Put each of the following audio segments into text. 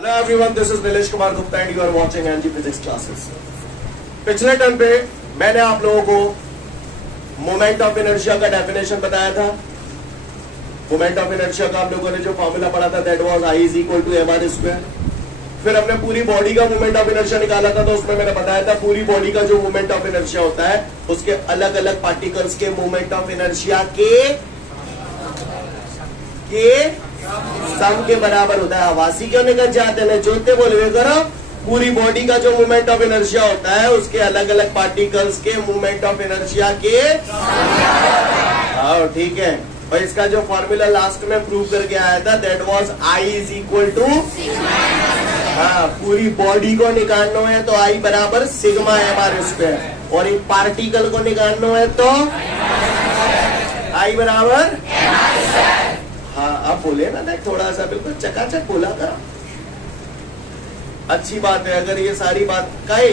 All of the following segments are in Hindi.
Hello everyone, this is Nilesh Kumar Gupta and you are watching NG physics classes. पिछले टर्म पे मैंने आप लोगों को मोमेंट ऑफ इनर्शिया का डेफिनेशन बताया था। मोमेंट ऑफ इनर्शिया का आप लोगों ने जो फॉर्मूला पढ़ा था that was I is equal to mr square. फिर हमने पूरी बॉडी का मोमेंट ऑफ इनर्शिया निकाला था, तो उसमें मैंने बताया था पूरी बॉडी का जो मोमेंट ऑफ इनर्शिया होता है उसके अलग अलग पार्टिकल्स के मोमेंट ऑफ इनर्शिया के सम के बराबर होता है। आवासी क्यों निकल जाते हैं, जोते बोलवे करो। पूरी बॉडी का जो मोमेंट ऑफ इनर्शिया होता है उसके अलग अलग पार्टिकल्स के मोमेंट ऑफ इनर्शिया के हाँ ठीक है। और इसका जो फॉर्मूला लास्ट में प्रूव करके आया था that was I is equal to हाँ, पूरी बॉडी को निकालना है तो I बराबर सिग्मा mr स्क्वायर, और एक पार्टिकल को निकालना है तो I बराबर हाँ। आप बोले ना थोड़ा सा बिल्कुल चकाचक बोला करो, अच्छी बात है। अगर ये सारी बात कहे,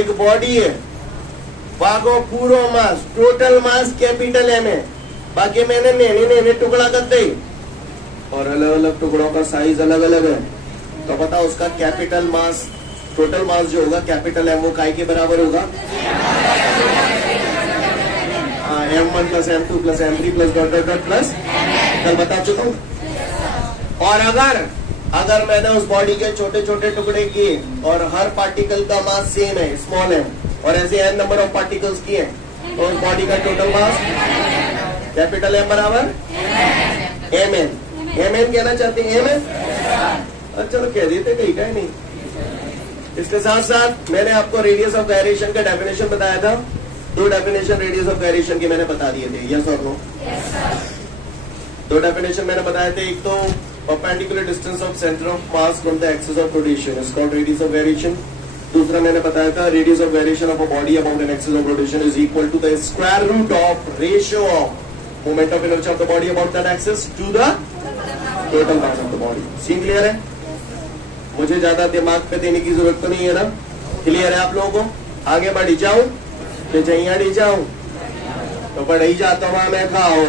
एक बॉडी है वागो पूरा mass total mass capital M है, बाकी मैंने नेने टुकड़ा कर दे और अलग अलग टुकड़ों का साइज अलग अलग है, तो पता उसका कैपिटल मास टोटल मास जो होगा कैपिटल M वो काय के बराबर होगा M1 plus M2 plus M3 plus dot plus कल बता चुका हूं। और अगर मैंने उस बॉडी के छोटे छोटे टुकड़े किए और हर पार्टिकल का मास सेम है, स्मॉल है, और ऐसे n नंबर ऑफ पार्टिकल्स किए तो उस बॉडी का टोटल मास कैपिटल M बराबर mn कहना चाहते हैं mn। चलो कह देते कहीं का नहीं। इसके साथ साथ मैंने आपको रेडियस ऑफ गायरेशन का डेफिनेशन बताया था। दो डेफिनेशन रेडियस ऑफ गायरेशन के मैंने बता दिए थे, यस और नो। दो डेफिनेशन मैंने बताए थे, एक तो perpendicular distance of centre of mass from the axis of rotation is called radius of gyration. दूसरा मैंने बताया था radius of gyration of a body about an axis of rotation is equal to the square root of ratio of moment of inertia of the body about that axis to the total mass of the body. Scene clear है? मुझे ज्यादा दिमाग पे देने की जरूरत तो नहीं है ना? क्लियर है आप लोगों को? आगे बढ़ी जाऊं डी जाऊं तो बढ़ ही जाता हूं मैं खाओ।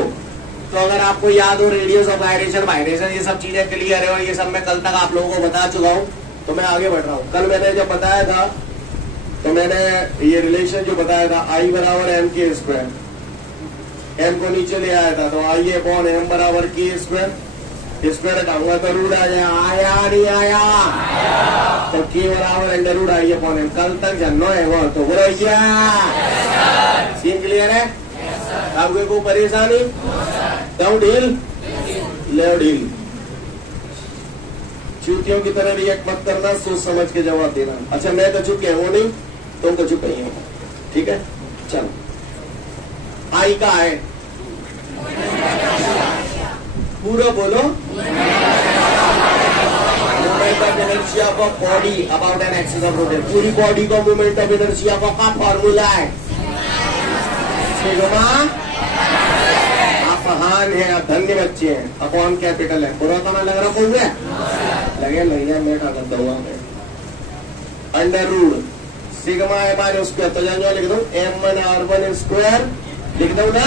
तो अगर आपको याद हो रेडियस ऑफ गायरेशन वायरेशन ये सब चीजें क्लियर है और ये सब मैं कल तक आप लोगों को बता चुका हूं, तो मैं आगे बढ़ रहा हूं। कल मैंने जब बताया था तो मैंने ये रिलेशन जो बताया था I बराबर M के स्क्वायर, M को नीचे ले आया था तो I अपॉन M बराबर के स्क्वायर, स्क्वायर हटाऊंगा तो रूट आ जाए, आया नहीं आया तो के बराबर under root I upon M। कल तक जन्नो है वो तो बोलो क्या सीन क्लियर है? आपको कोई परेशानी क्यों ढील ले ढील चूतियों की तरह रिएक्ट मत करना, सोच समझ के जवाब देना। अच्छा मैं कचू के हूं नहीं, तुम कचू कहीं हो, ठीक है? चलो I का है पूरा बोलो moment of inertia of body about an axis of rotation. पूरी बॉडी का मोमेंट ऑफ इनर्शिया का फॉर्मूला है सिग्मा अपहान है, धन्य बच्चे हैं, अपॉन कैपिटल है। बुरा तो मैं लग रहा बोल रहे लगे नहीं, मैं क्या करता हुआ मैं अंडर रूट सिग्मा है उसके तो जान लिख दो M1 R1 स्क्वायर लिख दो ना,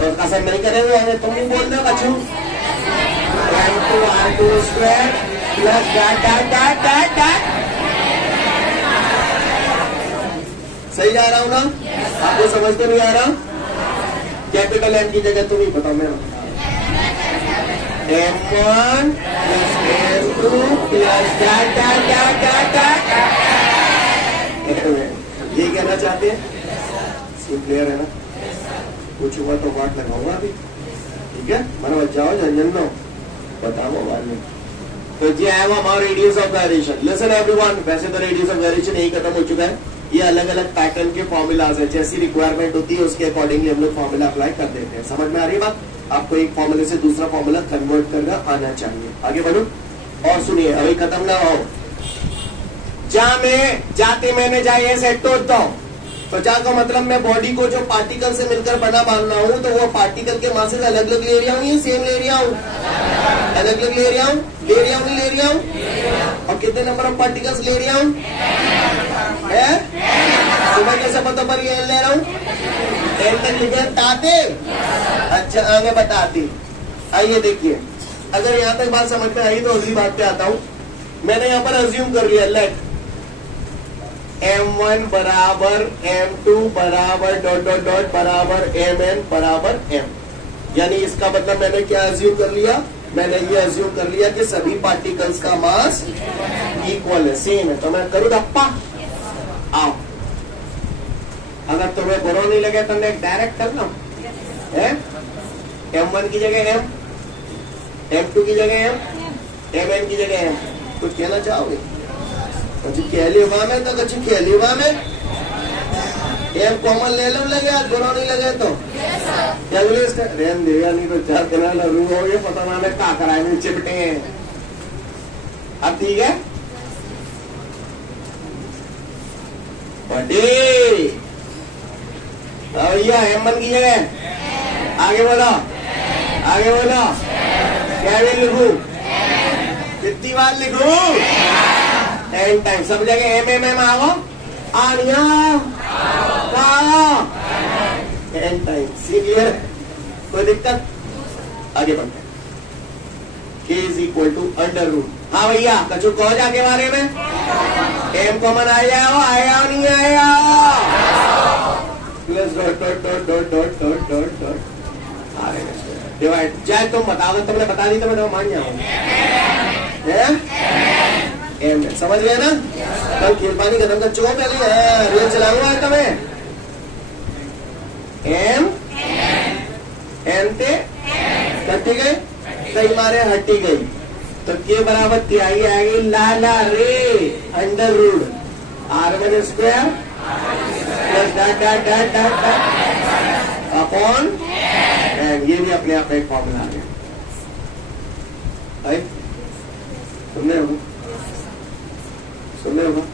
तो कसम नहीं करेंगे तुम ही बोल दो बच्चों M2 R2 square plus dot. सही जा रहा हूँ ना? आपको समझ तो नहीं आ रहा? कैपिटल M की जगह तुम ही बताओ, मैं M1 plus M2 plus dot. ये कहना चाहते हैं? क्लियर है ना? कुछ हुआ तो वाट लगाऊंगा अभी, ठीक है? मैंने बच जाओ झंझन लो बताओ बाद में। तो ये है वो हमारा radius of gyration. Listen everyone, वैसे तो रेडियस ऑफ गायरेशन यही खत्म हो चुका है। ये अलग अलग पैटर्न के फॉर्मूलाज है, जैसी रिक्वायरमेंट होती है उसके अकॉर्डिंगली हम लोग फॉर्मूला अप्लाई कर देते हैं। समझ में आ रही बात? आपको एक फॉर्मूले से दूसरा फॉर्मूला कन्वर्ट करना आना चाहिए। आगे बढ़ो और सुनिए, अभी खत्म ना हो। जाते मैंने जाए सेट तोड़ता हूँ तो जा का मतलब मैं बॉडी को जो पार्टिकल से मिलकर बना मानना हूँ तो वो पार्टिकल के मासेस अलग अलग ले रहा हूँ या सेम ले रहा हूँ? अलग अलग ले रहा हूँ नहीं ले रहा हूँ? और कितने नंबर ऑफ पार्टिकल्स ले रहा हूँ? तुम्हें कैसे पता पर ये ले रहा हूँ? एल तक लिखे ताते। अच्छा आगे बताती, आइए देखिए अगर यहां तक बात समझ में आई तो अगली बात पे आता हूं। मैंने यहां पर अज्यूम कर लिया लेट M1 बराबर M2 बराबर डॉट डॉट डॉट बराबर Mn बराबर M, यानी इसका मतलब मैंने क्या अज्यूम कर लिया, मैंने ये अज्यूम कर लिया कि सभी पार्टिकल्स का मास इक्वल है, सेम है। तो मैं करूँ धप्पा, आओ, अगर तुम्हें बुरा नहीं लगे तो मैं डायरेक्ट करना है। M1 की जगह M, M2 की जगह M, Mn की जगह M। कुछ कहना चाहोगे? कुछ कहलीवा में तो कुछ कहलीवा में M कॉमन ले लो, लगे आज बुरा नहीं लगे तो अगले रेन देगा, नहीं तो चार दिन लरू हो गए, पता ना मैं क्या कराए में चिपटे हैं। अब ठीक है बड़े भैया M1 की जगह आगे बोलो, आगे बोलो, क्या भी लिखू, कितनी बार लिखू, 10 टाइम, सब जगह M आओ, आनिया 10 टाइम, क्लियर, कोई दिक्कत? आगे बढ़ते हैं। K is equal to under root. हाँ भैया कचू कहो जाके बारे में M कॉमन आया हो, आया नहीं आया, plus dot dot dot dot dot dot dot dot R N divide. चाहे तुम बताओ, तुमने बता दी तो मैं तो मान जाऊंगा। M समझ गए ना? कल खेल पानी खत्म कर चुका पहले, रेल चलाऊंगा आज तुम्हें। M M थे कटी गई, कई मारे हटी गई, तो के बराबर तिहाई आएगी, लाला रे under root R1 square plus dot dot dot dot dot upon N. ये भी अपने आप एक फॉर्मूला आ गया। सुनने होगा, सुनने होगा।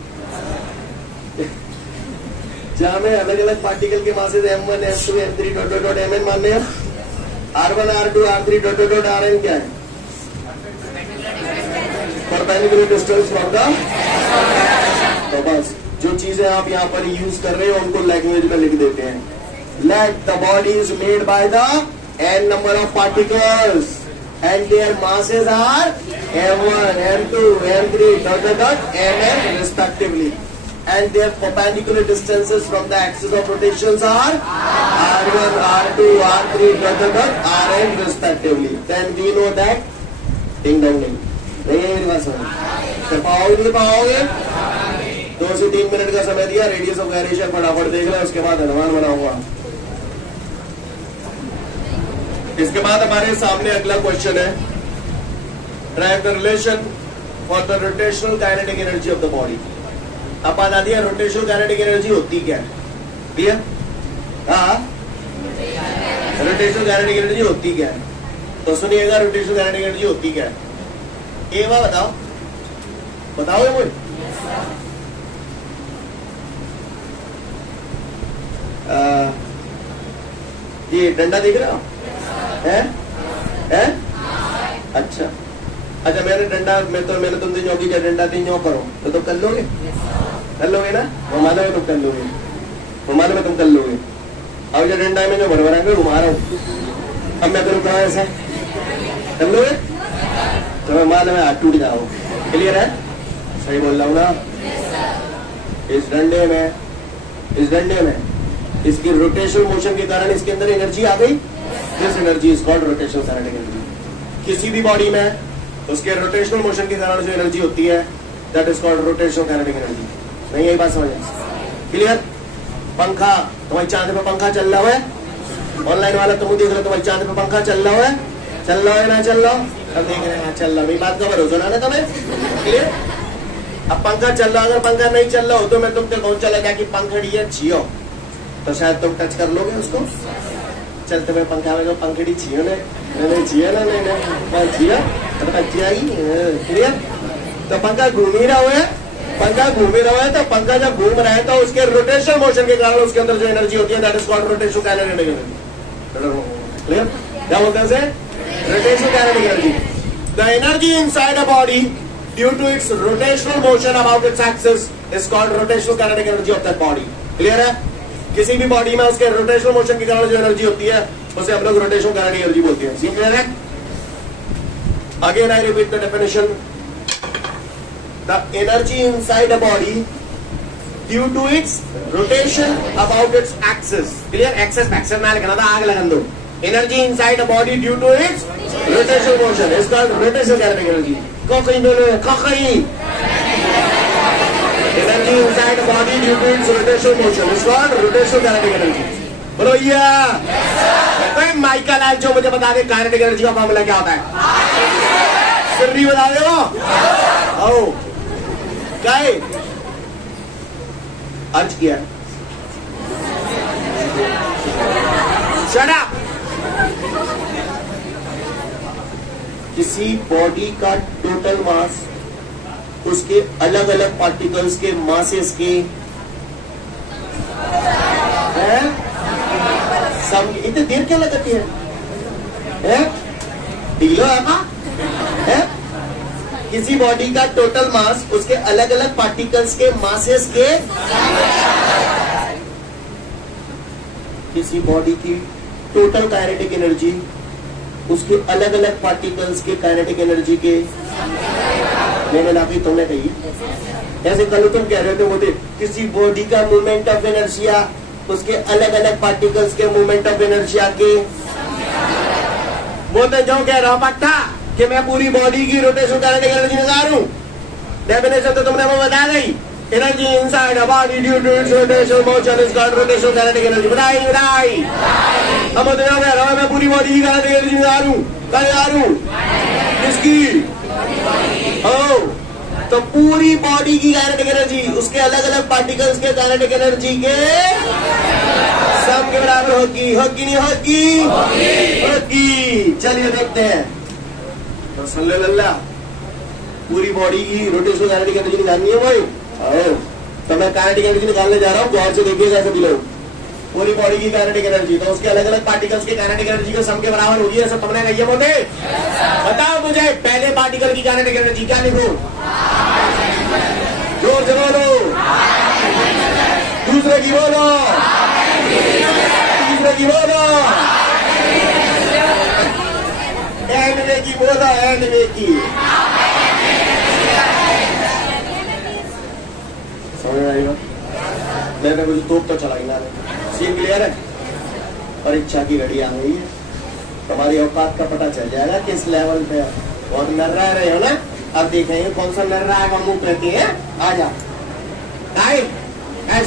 जहां में अलग अलग पार्टिकल के masses M1 M2 M3 dot dot dot Mn मानने हैं, R1 R2 R3 dot dot dot Rn क्या है? Perpendicular distance from the. तो बस जो चीजें आप यहाँ पर यूज कर रहे हो उनको लैंग्वेज में लिख देते हैं। Let the body is made by the n number of particles and their masses are M1, M2, M3 dot dot dot Mn respectively, and their perpendicular distances from the axis of rotations are R1, R2, R3 dot dot dot Rn respectively. Then we know that ding dong ding. नहीं बस तो पाओगे नहीं पाओगे? 2 से 3 मिनट का समय दिया, रेडियस ऑफ गायरेशन फटाफट देख लो, उसके बाद अनुमान बनाऊंगा। इसके बाद हमारे सामने अगला क्वेश्चन है, track the relation for the rotational kinetic energy of the body. अब बता दिया रोटेशनल काइनेटिक एनर्जी होती क्या है, क्लियर? हाँ, रोटेशनल काइनेटिक एनर्जी होती क्या है? तो सुनिएगा, रोटेशनल काइनेटिक एनर्जी होती क्या है? एक बार बताओ, बताओगे मुझे? ये डंडा दिख रहा है? अच्छा अच्छा, मैंने डंडा मैंने तुमसे न्योकी का डंडा दी, न्यो करो तो कर लोगे? कर लोगे ना? वो मालूम है तुम कर लोगे, वो मालूम है तुम कर लोगे। अब जो डंडा में जो भरभरा के घुमा रहा हूँ, अब मैं करूँ कहा ऐसा, कर लोगे? तो मैं मालूम है हाथ टूट जाओ। क्लियर है? सही बोल रहा हूँ ना? इस डंडे में इसकी रोटेशनल मोशन के कारण इसके अंदर एनर्जी आ गई। This energy is called rotational kinetic energy. किसी भी बॉडी में उसके रोटेशनल मोशन के कारण जो एनर्जी होती है that is called rotational kinetic energy. नहीं, यही बात समझ? क्लियर? पंखा, तुम्हारी चांद पे पंखा चल रहा है, ऑनलाइन वाला तुम देख रहे हो, तुम्हारी चांद पे पंखा चल रहा है, चल रहा है ना चल रहा? अब देख रहे हैं चल रहा, मेरी बात का भरोसा ना तुम्हें? क्लियर? अब पंखा चल रहा, अगर पंखा नहीं चल रहा हो तो मैं तुमसे कहूँ चला जाके पंखड़ी है छियो, तो शायद तुम टच कर लोगे उसको। चलते हुए पंखा में पंखड़ी छियो नहीं छियो ना, नहीं छियो तो अच्छी आई। क्लियर? तो पंखा घूम ही रहा है, पंखा घूम ही रहा है, तो पंखा जब घूम रहा है तो उसके रोटेशन मोशन के कारण उसके अंदर जो एनर्जी होती है that is called rotational kinetic energy. Clear? क्या बोलते हैं इसे? Rotational kinetic energy. The energy inside a body due to its rotational motion about its axis is called rotational kinetic energy of that body. Clear है? किसी भी बॉडी में उसके रोटेशनल मोशन के कारण जो एनर्जी होती है उसे हम लोग रोटेशनल काइनेटिक एनर्जी बोलते हैं। क्लियर है? Again I repeat the definition. The energy inside a body due to its rotation about its axis. Clear? Axis axis में लिखना था, आगे लगन दो. Energy inside a body due to its rotation motion is called rotation kinetic energy. कहीं दोनों कहीं. Energy inside a body due to its rotation motion is called rotation kinetic energy. बोलो ये. कोई माइकल है जो मुझे बता दे काइनेटिक एनर्जी का फॉर्मूला क्या होता है? सिर्री बता दे वो. आओ. क्या है? अर्ज किया. Shut up. किसी बॉडी का टोटल मास उसके अलग अलग पार्टिकल्स के मासेस के सम. इतनी देर क्या लगती है? ढीलो है? किसी बॉडी का टोटल मास उसके अलग अलग पार्टिकल्स के मासेस के. किसी बॉडी की टोटल काइनेटिक एनर्जी उसके अलग अलग पार्टिकल्स के काइनेटिक एनर्जी के. मैंने लाफी तुमने कही. ऐसे कल तुम कह रहे थे वो थे किसी बॉडी का मूवमेंट ऑफ एनर्जिया उसके अलग अलग पार्टिकल्स के मूवमेंट ऑफ एनर्जिया के. वो तो जो कह रहा हूं पक्का कि मैं पूरी बॉडी की रोटेशन काइनेटिक एनर्जी निकाल रहा हूं. डेफिनेशन तो तुमने वो बता दी. Energy inside a body due to its rotation motion is called rotation kinetic energy. बताई. अब तो कह रहा हूं मैं पूरी बॉडी की काइनेटिक एनर्जी निकाल रहा हूं. क्या निकाल रहा हूं? किसकी? तो पूरी बॉडी की काइनेटिक एनर्जी उसके अलग अलग पार्टिकल्स के काइनेटिक एनर्जी के सम के बराबर होगी. होगी नहीं होगी? चलिए देखते हैं. तो सुन ले लल्ला, पूरी बॉडी की रोटेशन काइनेटिक एनर्जी निकालनी है भाई. तो मैं काइनेटिक एनर्जी निकालने जा रहा हूँ. गौर से देखिएगा सभी लोग. पूरी बॉडी की काइनेटिक एनर्जी तो उसके अलग अलग पार्टिकल्स की काइनेटिक एनर्जी के सम के बराबर होगी. ऐसा तुमने कही है मोटे? बताओ मुझे पहले पार्टिकल की काइनेटिक एनर्जी क्या लिखूं? जोर से बोलो. दूसरे की बोलो. तीसरे की बोलो. एनवे की बोलो. एनवे की. समझ आएगा? मैंने मुझे तोप तो चला गया. सीन क्लियर है? परीक्षा की घड़ी आ गई है. तुम्हारी औकात का पता चल जाएगा किस लेवल पे. बहुत नर्रा रहे हो ना. अब देखेंगे कौन सा नर्रा है मुंह कहती है. आ जा.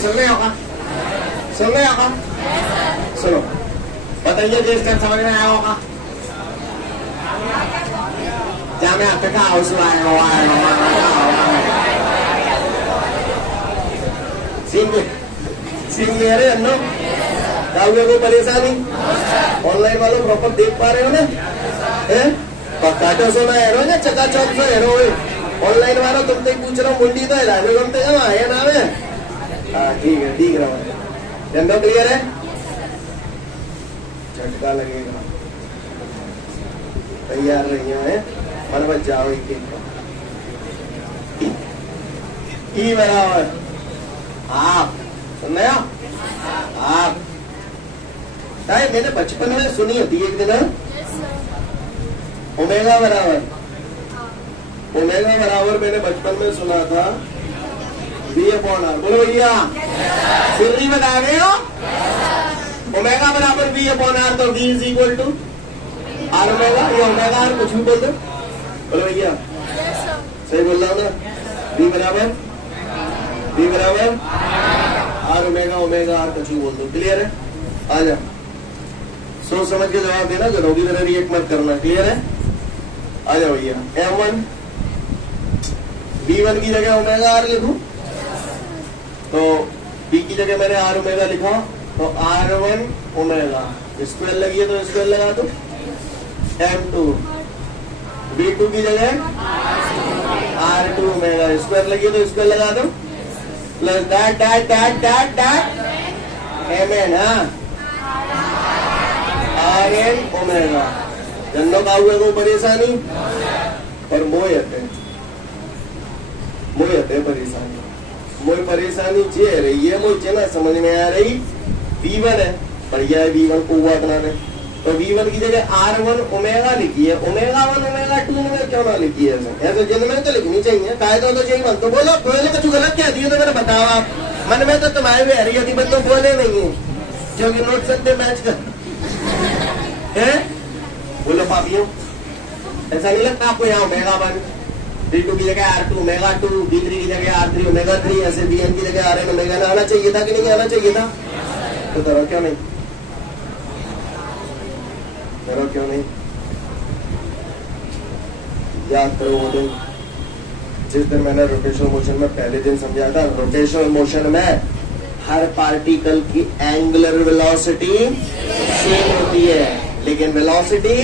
सुन रहे होगा? सुन रहे होगा? सुनो बताइए जिस टाइम समझ में आया होगा. जहाँ मैं आपका हाउस सीन क्लियर है? अन्नो को परेशानी ऑनलाइन वालों प्रॉपर देख पा रहे हो ना? काटो सोना हेरो ना चकाचौक से हेरो. ऑनलाइन वालों तुमसे पूछ रहा हूँ मुंडी तो हिलाने तुमसे आया नाम है. हाँ ठीक है. दिख रहा है. जनता क्लियर है? झटका लगेगा. तैयार रही है मन बच जाओ. ई बराबर आप सुन रहे हो? आप मैंने बचपन में सुनी होती एक दिन. ओमेगा बराबर मैंने बचपन में सुना था V/R. बोलो भैया. सिर्री बता रहे हो? ओमेगा बराबर V/R. तो V is equal to R omega. ये ओमेगा आर कुछ भी बोल दो. बोलो भैया. सही बोल रहा हूँ ना? V बराबर आर ओमेगा आर कुछ भी बोल दो. क्लियर है? आ जाओ. सोच समझ के जवाब देना. गधों की तरह रिएक्ट मत करना. क्लियर है? आ जाओ भैया. M1 B1 की जगह ओमेगा आर लिखूं तो B की जगह मैंने आर ओमेगा लिखा. तो R1 ओमेगा स्क्वायर लगी है तो स्क्वायर लगा दो. M2 B2 की जगह R2 ओमेगा स्क्वायर लगी है तो स्क्वायर लगा दो. Plus dot Mn. RN omega. जन्नों का हुए को परेशानी और मोहते परेशानी. मोह परेशानी जे रही है. मुझे ना समझ में आ रही. V1 है पर यह V1 को हुआ बना दे तो V1 की जगह R1 ओमेगा लिखी है, ओमेगा 1 ओमेगा 2 में क्यों ना लिखी है? ऐसे जिनमें तो लिखनी चाहिए, कायदे तो चाहिए। तो बोलो बोले कुछ गलत कह दिए तो मैंने बताओ। आप मन में तो तुम्हारे भी आ रही है, बंदों बोले नहीं है क्योंकि नोट सकते मैच कर है। बोलो पापियों, ऐसा नहीं लगता आपको? यहाँ ओमेगा 1 V2 की जगह R2 ओमेगा 2, V3 की जगह R3 ओमेगा 3, ऐसे Vn की जगह Rn ओमेगा आना चाहिए था कि नहीं आना चाहिए था? तो करो क्यों नहीं, करो क्यों नहीं? याद करो वो दिन जिस दिन मैंने रोटेशनल मोशन में पहले दिन समझाया था। रोटेशनल मोशन में हर पार्टिकल की एंगुलर वेलोसिटी सेम होती है, लेकिन वेलोसिटी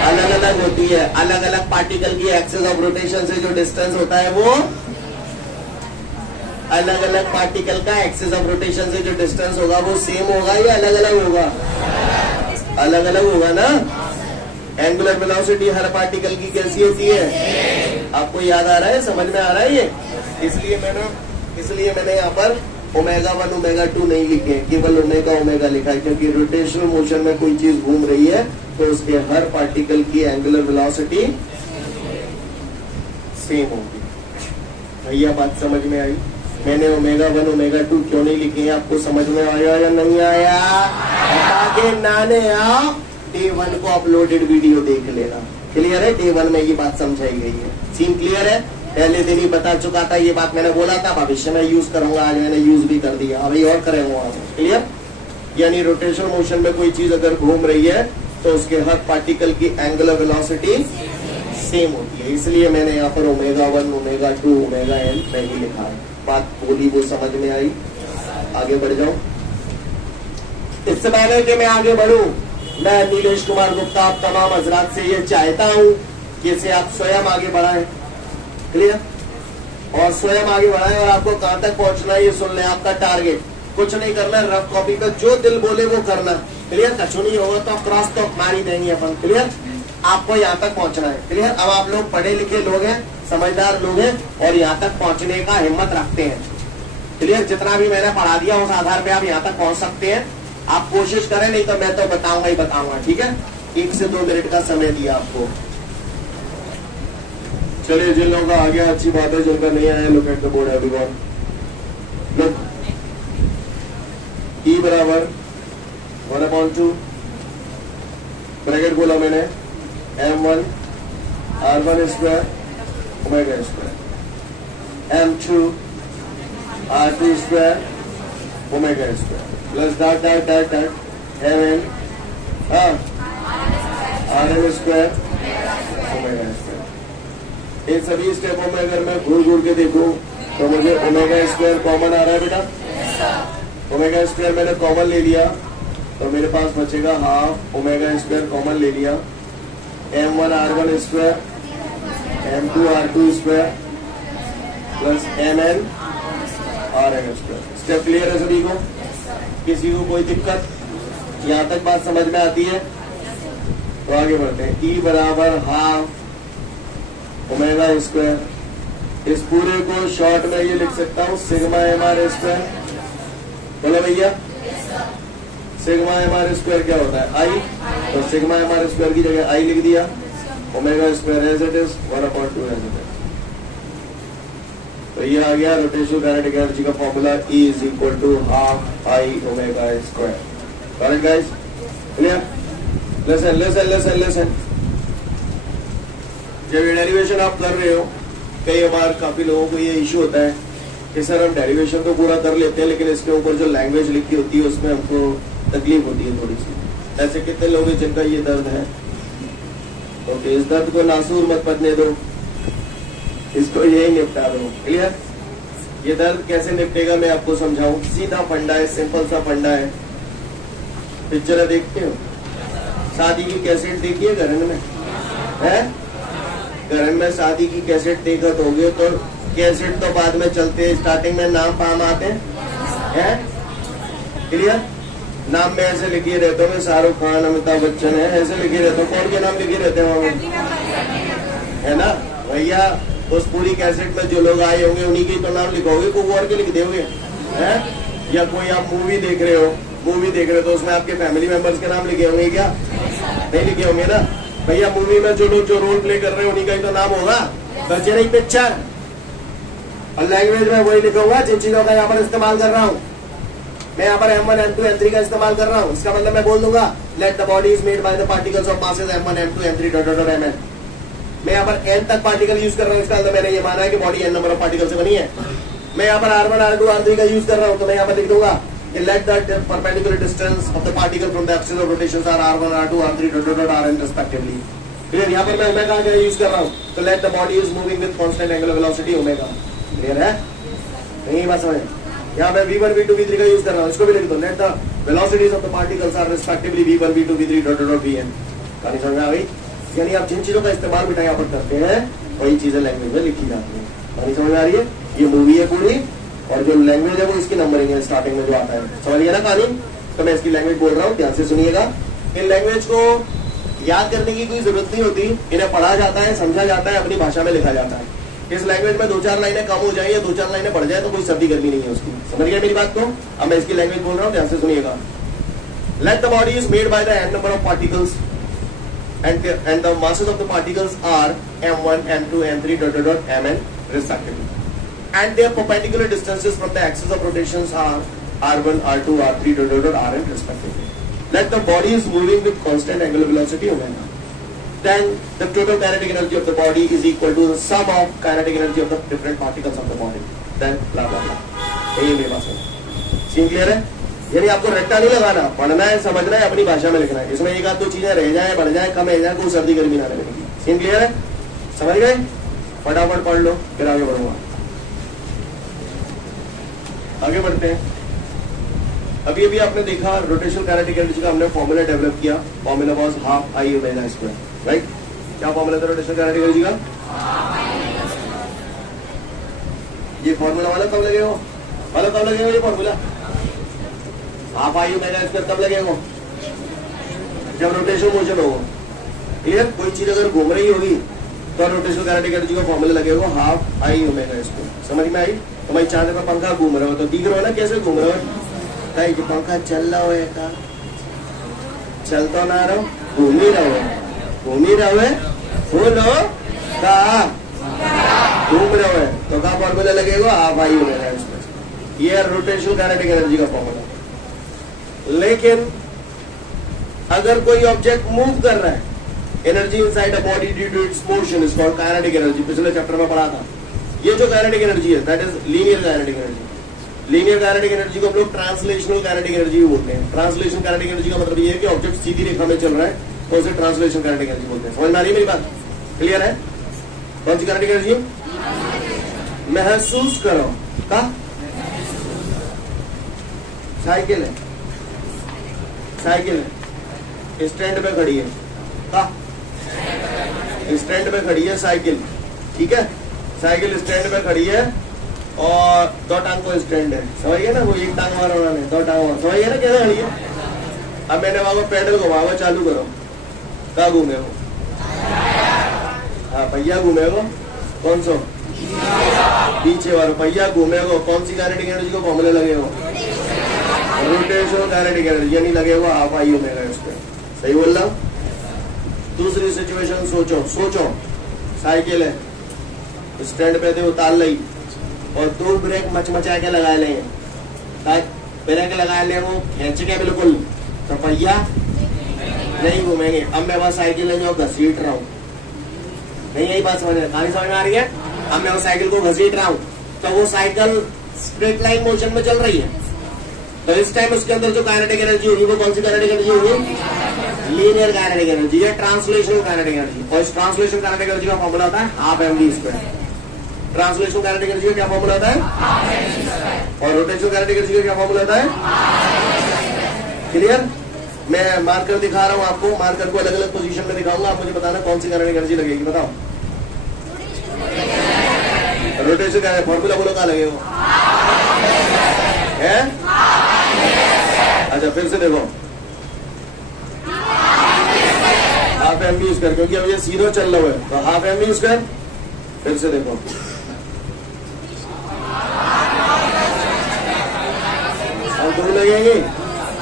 अलग अलग होती है। अलग अलग पार्टिकल की एक्सिस ऑफ रोटेशन से जो डिस्टेंस होता है वो अलग अलग पार्टिकल का एक्सिस ऑफ रोटेशन से जो डिस्टेंस होगा वो सेम होगा या अलग अलग होगा? अलग अलग होगा ना। एंगुलर वेलोसिटी हर पार्टिकल की कैसी होती है? आपको याद आ रहा है, समझ में आ रहा है ये? इसलिए मैंने यहाँ पर ओमेगा 1 ओमेगा 2 नहीं लिखे, केवल ओमेगा ओमेगा लिखा है, क्योंकि रोटेशनल मोशन में कोई चीज घूम रही है तो उसके हर पार्टिकल की एंगुलर वेलोसिटी सेम होगी। भैया बात समझ में आई? मैंने ओमेगा 1 ओमेगा 2 क्यों नहीं लिखे हैं, आपको समझ में आया या नहीं आया? आगे नाने आओ, डे 1 को अपलोडेड वीडियो देख लेना। क्लियर है? डे 1 में ये बात समझाई गई है। सीन क्लियर है? पहले दिन ही बता चुका था, ये बात मैंने बोला था भविष्य में यूज करूंगा, आज मैंने यूज भी कर दिया, अभी और करेंगे। क्लियर? यानी रोटेशनल मोशन में कोई चीज अगर घूम रही है तो उसके हर पार्टिकल की एंगुलर वेलोसिटी सेम होती है। इसलिए मैंने यहाँ पर ओमेगा 1 ओमेगा 2 ओमेगा n नहीं लिखा है। बात बोली वो समझ में आई? आगे बढ़ जाओ। इससे पहले कि मैं आगे बढ़ूं, मैं नीलेश कुमार गुप्ता आप तमाम हजरात से ये चाहता हूं कि इसे आप स्वयं आगे बढ़ाएं। क्लियर? और स्वयं आगे बढ़ाएं और आपको कहां तक पहुंचना है ये सुन लें। आपका टारगेट कुछ नहीं करना, रफ कॉपी पे जो दिल बोले वो करना। क्लियर? कछु नहीं होगा तो क्रॉस तो मार ही देंगे अपन। क्लियर? आपको यहाँ तक पहुंचना है। क्लियर? अब आप लोग पढ़े लिखे लोग हैं, समझदार लोग हैं और यहाँ तक पहुंचने का हिम्मत रखते हैं। क्लियर? जितना भी मैंने पढ़ा दिया उस आधार पे आप यहाँ तक पहुंच सकते हैं। आप कोशिश करें, नहीं तो मैं तो बताऊंगा ही बताऊंगा। ठीक है? 1 से 2 मिनट का समय दिया आपको। चलिए, जिन लोगों का आ गया अच्छी बात है, जिनका नहीं आया look at the board everyone. Look, E बराबर 1/2 ब्रैकेट बोला मैंने, M1 R1 square omega square, M2 R2 square omega square plus dot dot dot dot Mn Rn square omega square. इन सभी स्टेपों में अगर मैं घूर घूर के देखूं तो मुझे ओमेगा स्क्वायर कॉमन आ रहा है बेटा। ओमेगा स्क्वायर मैंने कॉमन ले लिया तो मेरे पास बचेगा हाफ ओमेगा स्क्वायर कॉमन ले लिया, M1 R1 square M2 R2 square plus Mn Rn square. Step clear है सभी को? किसी को कोई दिक्कत? यहाँ तक बात समझ में आती है? तो आगे बढ़ते हैं। E बराबर हाफ ओमेगा स्क्वायर। इस पूरे को शॉर्ट में ये लिख सकता हूँ सिग्मा MR स्क्वायर। बोलो भैया, सिग्मा MR स्क्वायर क्या होता है? आई। तो सिग्मा MR स्क्वायर की जगह आई लिख दिया, omega square as it is 1/2 as it is. तो ये आ गया रोटेशनल काइनेटिक एनर्जी का formula, E is equal to half I omega square. Correct guys? Clear? Listen listen listen listen. जब ये डेरिवेशन आप कर रहे हो, कई बार काफी लोगों को ये इश्यू होता है कि सर हम डेरिवेशन तो पूरा कर लेते हैं लेकिन इसके ऊपर जो लैंग्वेज लिखी होती है उसमें हमको तकलीफ होती है थोड़ी सी। ऐसे कितने लोग हैं जिनका ये दर्द है? ओके, इस दर्द को नासूर मत बनने दो, इसको यही निपटा दो। क्लियर? ये दर्द कैसे निपटेगा मैं आपको समझाऊं। सीधा फंडा है, सिंपल सा फंडा है। पिक्चर देखते हो? शादी की कैसेट देखिए घर में है? घर में शादी की कैसेट देखा तो होगे, तो कैसेट तो बाद में चलते हैं, स्टार्टिंग में नाम पाम आते हैं। क्लियर? नाम में ऐसे लिखे रहते हो, शाहरुख खान अमिताभ बच्चन है, ऐसे लिखे रहते हो। कौन के नाम लिखे रहते हैं वहां, है ना भैया? उस पूरी कैसेट में जो लोग आए होंगे उन्हीं के तो नाम लिखोगे, कोई और के लिख दोगे हैं? या कोई आप मूवी देख रहे हो तो उसमें आपके फैमिली मेंबर्स के नाम लिखे होंगे क्या? नहीं लिखे होंगे ना भैया। मूवी में जो लोग जो रोल प्ले कर रहे हैं उन्हीं का ही तो नाम होगा, जेनिक पिक्चर। और लैंग्वेज में वही लिखा हुआ जिन चीजों का यहाँ पर इस्तेमाल कर रहा हूँ मैं। यहाँ पर M1 M2 M3 का इस्तेमाल कर रहा हूँ। इसका मतलब मैं बोल दूंगा let the body is made by the particles of masses M1 M2 M3 dot dot Mn। मैं यहाँ पर n तक पार्टिकल यूज कर रहा हूँ। इसका मतलब मैंने ये माना है कि body n number of particle से बनी है। मैं यहाँ पर R1 R2 R3 का यूज कर रहा हूँ, तो मैं यहाँ पर लिख दूंगा कि let the perpendicular distance of the particle from the axis of rotations are R1 R2 R3 dot dot dot Rn respectively। Clear? यहाँ पर मैं ओमेगा का यूज कर रहा हूँ, तो let the body is moving with constant angular velocity omega. Clear है? नहीं बात समझ? यहाँ पे V1 V2 V3 का यूज कर रहा हूँ, इसको भी लिख दो let the velocities of the particles are respectively V1 V2 V3 dot dot dot Vn। कहानी समझ में आ गई? यानी आप जिन चीजों का इस्तेमाल बेटा यहाँ पर करते हैं वही चीजें लैंग्वेज में लिखी जाती है। कहानी समझ में आ रही है? ये मूवी है पूरी, और जो लैंग्वेज है वो इसकी नंबरिंग है स्टार्टिंग में जो आता है। समझ गया ना कहानी? तो मैं इसकी लैंग्वेज बोल रहा हूँ, ध्यान से सुनिएगा। इन लैंग्वेज को याद करने की कोई जरूरत नहीं होती, इन्हें पढ़ा जाता है, समझा जाता है, अपनी भाषा में लिखा जाता है। इस लैंग्वेज में 2-4 लाइनें कम हो जाए या 2-4 लाइनें बढ़ जाए तो कोई सर्दी गर्मी नहीं है उसकी। समझ गया मेरी बात को? अब मैं इसकी लैंग्वेज बोल रहा हूँ, ध्यान से सुनिएगा। Let the body is made by the n number of particles and the masses of the particles are M1 M2 M3 dot dot dot Mn respectively, and their perpendicular distances from the axis of rotations are R1 R2 R3 dot dot dot Rn respectively. Let the body is moving with constant angular velocity omega, then the total kinetic energy of the body is equal to the sum of kinetic energy of the different particles of the body, then blah blah blah। यही मेरे पास है। सीन क्लियर है? यानी आपको रट्टा नहीं लगाना, पढ़ना है, समझना है, अपनी भाषा में लिखना है। इसमें एक आध दो चीजें रह जाए, बढ़ जाए, कम रह जाए, कोई सर्दी गर्मी ना लगेगी। सीन क्लियर है? समझ गए? फटाफट पढ़ लो, फिर आगे बढ़ूंगा। आगे बढ़ते हैं। अभी अभी आपने देखा रोटेशनल काइनेटिक एनर्जी का हमने फॉर्मूला डेवलप किया। Formula was half I omega square, right? क्या फॉर्मूला था रोटेशनल काइनेटिक एनर्जी का? ये फॉर्मूला वाला कब लगेगा? ये formula half I omega square कब लगेगा? जब रोटेशन मोशन होगा। क्लियर? कोई चीज अगर घूम रही होगी तो रोटेशनल काइनेटिक एनर्जी का फॉर्मूला लगेगा हाफ आई ओमेगा स्क्वायर। समझ में आई? तो भाई चांद पे पंखा घूम रहा हो तो दिख रहा है ना कैसे घूम रहा है? कि पंखा चल रहा हो का चल तो ना रहो, घूम ही रहो बोलो का घूम रहे हो तो का फॉर्मूला लगेगा हाफ आई ओमेगा स्क्वायर। ये रोटेशनल काइनेटिक एनर्जी का फॉर्मूला। लेकिन अगर कोई ऑब्जेक्ट मूव कर रहा है, energy inside a body due to its motion is called kinetic energy. पिछले चैप्टर में पढ़ा था। ये जो काइनेटिक एनर्जी है that is linear kinetic energy. Linear kinetic energy को हम लोग ट्रांसलेशनल काइनेटिक एनर्जी बोलते हैं। ट्रांसलेशन काइनेटिक एनर्जी का मतलब ये है कि ऑब्जेक्ट सीधी रेखा में चल रहा है तो उसे ट्रांसलेशन काइनेटिक एनर्जी बोलते हैं। समझ में आ रही है मेरी बात? क्लियर है? कौन सी काइनेटिक एनर्जी? महसूस करो का साइकिल है, स्टैंड पे खड़ी है का स्टैंड पे खड़ी है साइकिल। ठीक है? साइकिल स्टैंड पे खड़ी है और 2 टांग को स्टैंड है। समझ गए ना? वो एक टांग मारा उन्होंने, 2 टांग मारा। समझ गए ना कैसे खड़ी है? अब मैंने वहां पेडल घुमाओ, चालू करो, कहा घूमे हो? हाँ, पहिया घूमेगा। कौन सा? पीछे वाला पहिया घूमेगा। कौन सी काइनेटिक एनर्जी को फॉर्मूला लगेगा? रोटेशनल काइनेटिक एनर्जी, यानी लगेगा हाफ आई ओमेगा स्क्वायर। सही बोल रहा? दूसरी सिचुएशन सोचो साइकिल है, स्टैंड पे थे, उतार ली और 2 ब्रेक मचा के लगा ले, ब्रेक लगा ले वो खींच के बिल्कुल, तो पहिया नहीं घूमेंगे। अब मैं वह साइकिल है जो घसीट रहा हूँ, नहीं यही बात समझ में आ रही है? अब मैं वो साइकिल को घसीट रहा हूँ तो वो साइकिल स्ट्रेट लाइन मोशन में चल रही है, तो इस टाइम उसके अंदर जो काइनेटिक एनर्जी होगी वो कौन सी काइनेटिक एनर्जी होगी? लीनियर काइनेटिक एनर्जी या ट्रांसलेशनल काइनेटिक एनर्जी। और इस ट्रांसलेशनल काइनेटिक एनर्जी का फॉर्मूला होता है half mv square. Translational kinetic energy का क्या फॉर्मूला होता है? और रोटेशनल काइनेटिक एनर्जी का क्या फॉर्मूला होता है? क्लियर? मैं मार्कर दिखा रहा हूँ आपको, मार्कर को अलग अलग पोजीशन में दिखाऊंगा, आप मुझे बताना कौन सी काइनेटिक एनर्जी लगेगी। बताओ। रोटेशन का फॉर्मूला बोलो कहाँ लगेगा? है? अच्छा फिर से देखो, हाफ mv स्क्वायर, क्योंकि अब ये जीरो चल रहा है तो हाफ mv स्क्वायर। फिर से देखो, अब 2 लगेंगे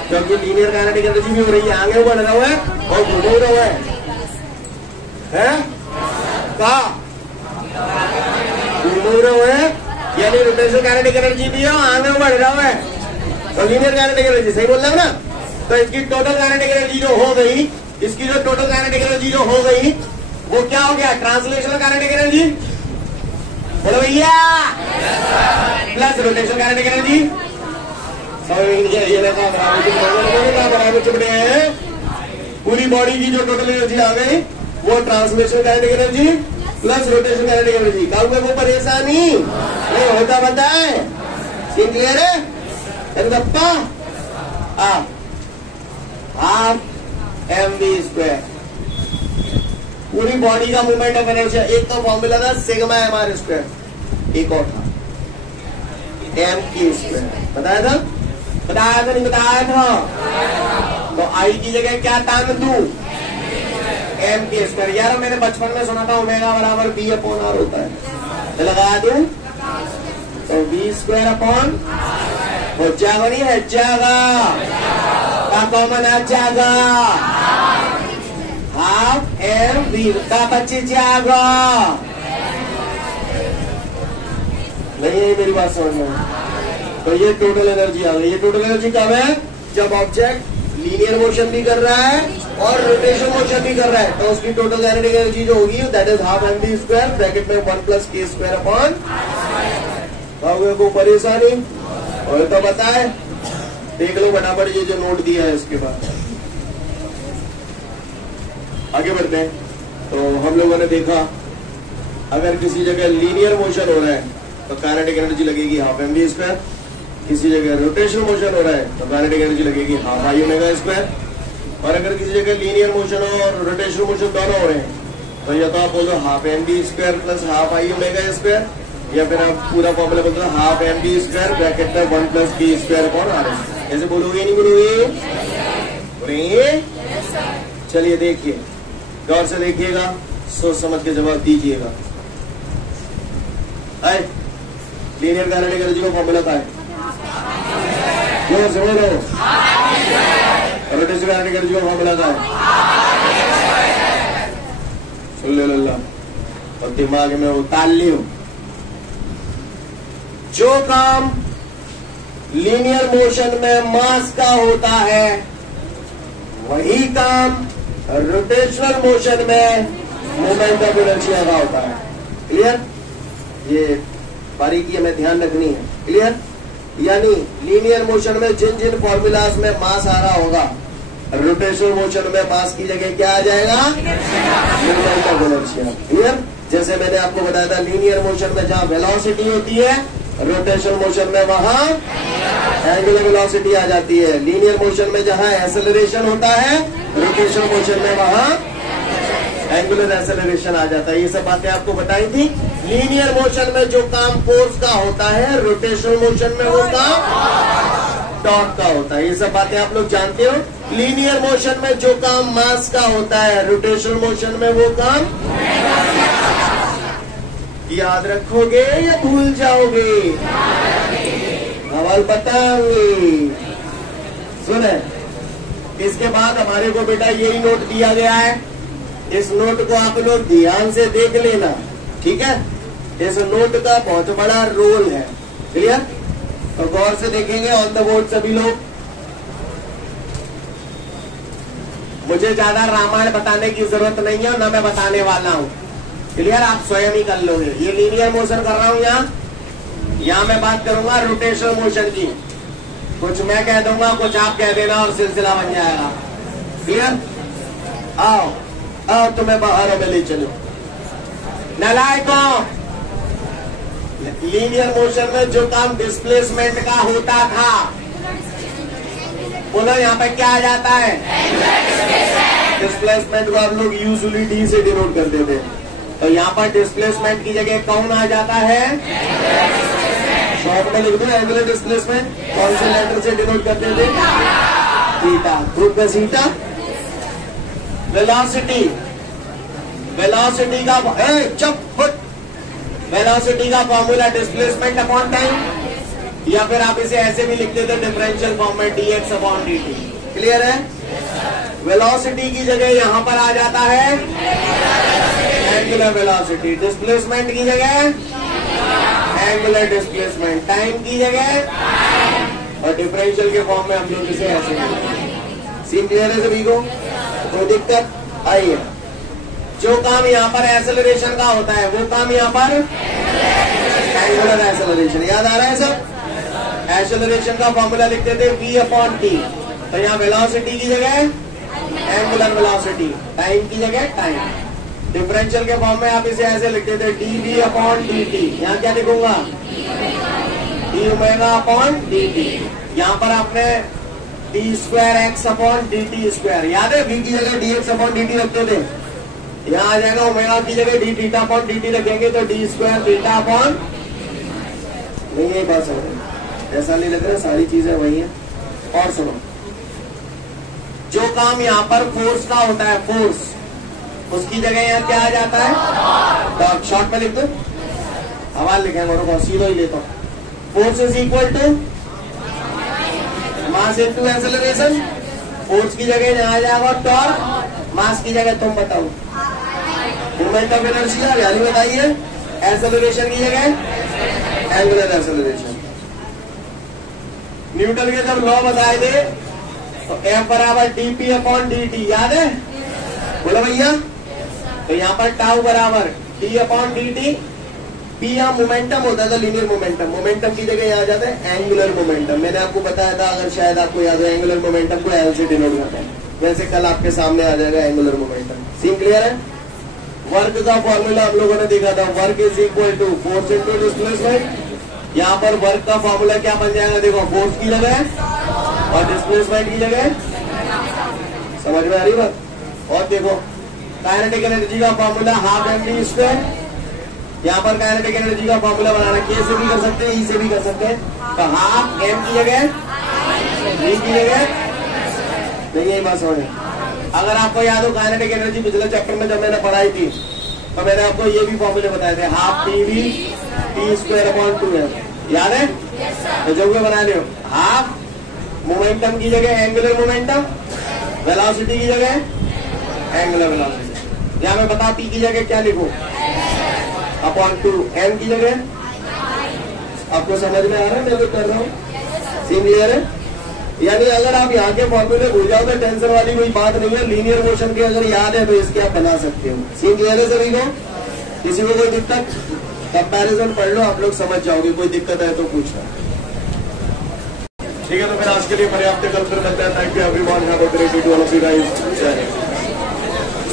क्योंकि लीनियर काइनेटिक एनर्जी भी हो रही है, आगे बढ़ रहा है और घूम रहा है कहा घूम रहा है, यानी रोटेशनल काइनेटिक एनर्जी भी है, आगे बढ़ रहा है और लीनियर काइनेटिक एनर्जी, सही बोल रहा हूं ना। तो इसकी टोटल काइनेटिक एनर्जी जो हो गई, इसकी जो टोटल काइनेटिक एनर्जी जो हो गई वो क्या हो गया, ट्रांसलेशनल काइनेटिक एनर्जी, बोलो भैया, प्लस रोटेशनल काइनेटिक एनर्जी। चुपड़े हैं, पूरी बॉडी की जो टोटल एनर्जी आ गई वो translational kinetic energy plus rotational kinetic energy. काऊ में वो परेशानी नहीं होता, बताए सीन क्लियर है गप्पा। हाफ mv स्क्वायर पूरी बॉडी का मूवमेंट ऑफ एनर्जी। एक तो फॉर्मूला था सिग्मा mr स्क्वायर, एक और था m की स्क्वायर, बताया था नहीं बताया था। तो आई की जगह क्या तान दू, m की स्क्वायर। यार मैंने बचपन में सुना था ओमेगा बराबर b अपॉन r होता है, तो लगा दूं तो v स्क्वायर अपॉन हो जाएगा, नहीं है जाएगा का कॉमन आ जाएगा, हाफ एम वी का बच्चे जाएगा। नहीं है मेरी बात समझ में। तो ये टोटल एनर्जी आ गई। ये टोटल एनर्जी कब है, जब ऑब्जेक्ट लीनियर मोशन भी कर रहा है और रोटेशन मोशन भी कर रहा है, तो उसकी टोटल काइनेटिक एनर्जी जो होगी that is half M V square bracket में 1 प्लस के स्क्वायर अपॉन। को परेशानी और तो बताए, देख लो फटाफट ये जो नोट दिया है इसके बाद आगे बढ़ते हैं। तो हम लोगों ने देखा अगर किसी जगह लीनियर मोशन हो रहा है तो काइनेटिक एनर्जी लगेगी हाफ एम वी स्क्वायर, किसी जगह रोटेशनल मोशन हो रहा है तो काइनेटिक एनर्जी लगेगी हाफ आई ओमेगा स्क्वायर, और अगर किसी जगह लीनियर मोशन और रोटेशनल मोशन दोनों हो रहे हैं तो या तो आप बोलो half M V square plus half I omega square, या फिर आप पूरा फॉर्मूला बोलते हो half M V square bracket में 1 प्लस के स्क्वायर अपॉन आर। ऐसे बोलोगे नहीं बोलोगे, बोलेंगे। चलिए देखिए, गौर से देखिएगा, सोच समझ के जवाब दीजिएगा। लीनियर काइनेटिक एनर्जी का फॉर्मूला क्या है, जोर से बोलो। रोटेशनल काइनेटिक एनर्जी का फॉर्मूला क्या है, सुन ले लल्ला और दिमाग में उतार लियो। जो काम लीनियर मोशन में मास का होता है वही काम रोटेशनल मोशन में मोमेंट ऑफ इनर्शिया का होता है। क्लियर, ये बारीकी हमें ध्यान रखनी है। क्लियर, यानी लीनियर मोशन में जिन जिन फॉर्मूलाज में मास आ रहा होगा, रोटेशनल मोशन में मास की जगह क्या आ जाएगा, मोमेंट ऑफ इनर्शिया। क्लियर, जैसे मैंने आपको बताया था लीनियर मोशन में जहां वेलोसिटी होती है, रोटेशनल मोशन में वहां एंगुलर वेलोसिटी आ जाती है। लीनियर मोशन में जहां एक्सेलरेशन होता है, रोटेशनल मोशन में वहां एंगुलर एक्सेलरेशन आ जाता है। ये सब बातें आपको बताई थी। लीनियर मोशन में जो काम फोर्स का होता है, रोटेशनल मोशन में वो काम टॉर्क का होता है। ये सब बातें आप लोग जानते हो। लीनियर मोशन में जो काम मास का होता है, रोटेशनल मोशन में वो काम। याद रखोगे या भूल जाओगे, सवाल बताओगे। सुने, इसके बाद हमारे को बेटा यही नोट दिया गया है, इस नोट को आप लोग ध्यान से देख लेना, ठीक है। इस नोट का बहुत बड़ा रोल है। क्लियर, तो गौर से देखेंगे ऑन द बोर्ड सभी लोग। मुझे ज्यादा रामायण बताने की जरूरत नहीं है, ना मैं बताने वाला हूँ। क्लियर, आप स्वयं ही कर लोगे। ये लीनियर मोशन कर रहा हूँ यहाँ मैं बात करूंगा रोटेशनल मोशन की। कुछ मैं कह दूंगा, कुछ आप कह देना और सिलसिला बन जाएगा। क्लियर, आओ आओ तुम्हें बाहर में ले चलो। नालायकों, लीनियर मोशन में जो काम डिस्प्लेसमेंट का होता था, बोलो यहाँ पे क्या आ जाता है, डिस्प्लेसमेंट को आप लोग यूजुअली डी से डिनोट करते थे। तो यहाँ पर डिस्प्लेसमेंट की जगह कौन आ जाता है, शॉर्ट में लिख दो एंगुलर डिस्प्लेसमेंट। कौन से लेटर से डिनोट करते थे, थीटा। ग्रुप में थीटा। वेलोसिटी, वेलोसिटी का वेलोसिटी का फॉर्मूला डिस्प्लेसमेंट अपॉन टाइम। या फिर आप इसे ऐसे भी लिख देते डिफरेंशियल फॉर्म में dx अपॉन dt। क्लियर है? वेलोसिटी की जगह यहां पर आ जाता है एंगुलर वेलोसिटी, डिस्प्लेसमेंट की जगह एंगुलर डिस्प्लेसमेंट, टाइम की जगह, और डिफरेंशियल के फॉर्म में हम लोग इसे ऐसे सीन। क्लियर है सभी को? कोई दिक्कत आई है? जो काम यहाँ पर एक्सेलरेशन का होता है वो काम यहाँ पर एंगुलर एक्सेलरेशन। याद आ रहा है सब? एक्सेलरेशन का फॉर्मूला लिखते थे v अपॉन टी, तो यहाँ वेलोसिटी की जगह एंगुलर वेलोसिटी, टाइम की जगह टाइम। डिफरेंशियल के फॉर्म में आप इसे ऐसे लिखते थे dv अपॉन dt। यहाँ क्या लिखूंगा? d omega upon dt। यहाँ पर आपने d square x upon dt square, याद है? v की जगह dx अपॉन dt रखते थे, यहाँ आ जाएगा ओमेगा की जगह d थीटा अपॉन dt रखेंगे तो d स्क्वायर थीटा अपॉन, नहीं यही बात समझ, ऐसा नहीं लग रहा, सारी चीजें वही है। और सुनो, जो काम यहाँ पर फोर्स का होता है, फोर्स, उसकी जगह यहाँ क्या आ जाता है? तो शॉर्ट में लिख दो, हवा लिखेंगे और सीधो ही लेता हूँ। Force is equal to mass into acceleration. Force की जगह यहाँ आ जाएगा टॉर्क, मास की जगह तुम बताओ मोमेंट ऑफ इनर्शिया, वैल्यू बताइए। एक्सेलरेशन की जगह एंगुलर एक्सेलरेशन। न्यूटन के जब लॉ बताए थे तो F बराबर dp अपॉन dt, याद है? बोलो भैया। तो यहाँ पर टाउ बराबर d अपॉन dt, p यहाँ मोमेंटम होता है, तो लीनियर मोमेंटम, मोमेंटम की जगह यहाँ आ जाता है एंगुलर मोमेंटम। मैंने आपको बताया था, अगर शायद आपको याद हो, एंगुलर मोमेंटम को L से डिनोट करते हैं, वैसे कल आपके सामने आ जाएगा एंगुलर मोमेंटम। सीन क्लियर है? वर्क का फॉर्मूला आप लोगों ने देखा था, work is equal to force into displacement. यहाँ पर वर्क का फॉर्मूला क्या बन जाएगा? देखो, फोर्स की जगह और डिस्प्लेसमेंट की जगह। समझ में आ रही बात? और देखो, काइनेटिक एनर्जी का फॉर्मूला हाफ mv स्क्वायर। यहाँ पर काइनेटिक एनर्जी का फॉर्मूला बनाना k से भी कर सकते हैं, e से भी कर सकते हैं, तो हाफ m की जगह v की जगह, नहीं यही बात समझ। अगर आपको याद हो काइनेटिक एनर्जी पिछले चैप्टर में जब मैंने पढ़ाई थी तो मैंने आपको ये भी फॉर्मूले बताए थे, half TV T square upon 2m, याद है? तो जो भी बना लियो, हाफ मोमेंटम की जगह एंगुलर मोमेंटम, वेलोसिटी की जगह एंगुलर वेलोसिटी। यहाँ मैं बता p की जगह क्या लिखूं? अपॉन 2, m की जगह। आपको समझ में आ रहा है मैं जो कर रहा हूँ? सीन क्लियर है? यानी अगर आप यहाँ के फॉर्मूले भूल जाओ तो टेंशन वाली कोई बात नहीं है, लीनियर मोशन के अगर याद है तो इसके आप बना सकते हो। सीन क्लियर है सभी को? किसी को कोई दिक्कत? कंपैरिजन पढ़ लो, आप लोग समझ जाओगे, कोई दिक्कत है तो पूछना। ठीक है, तो फिर आज के लिए पर्याप्त, कल फिर मिलते हैं। Thank you everyone, have a great day to all of you guys.